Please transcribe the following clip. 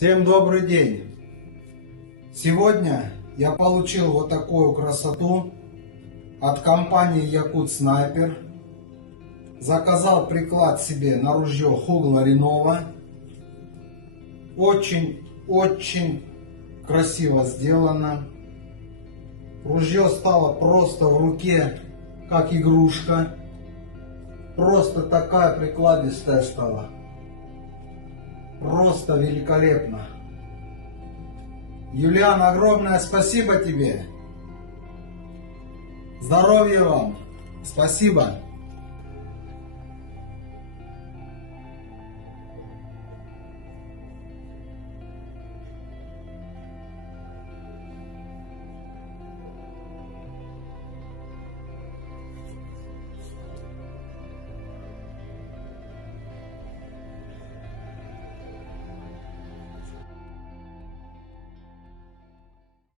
Всем добрый день! Сегодня я получил вот такую красоту от компании Якут Снайпер. Заказал приклад себе на ружье Хугла Ренова. Очень красиво сделано. Ружье стало просто в руке как игрушка. Просто такая прикладистая стала. Просто великолепно. Юлиан, огромное спасибо тебе. Здоровья вам. Спасибо.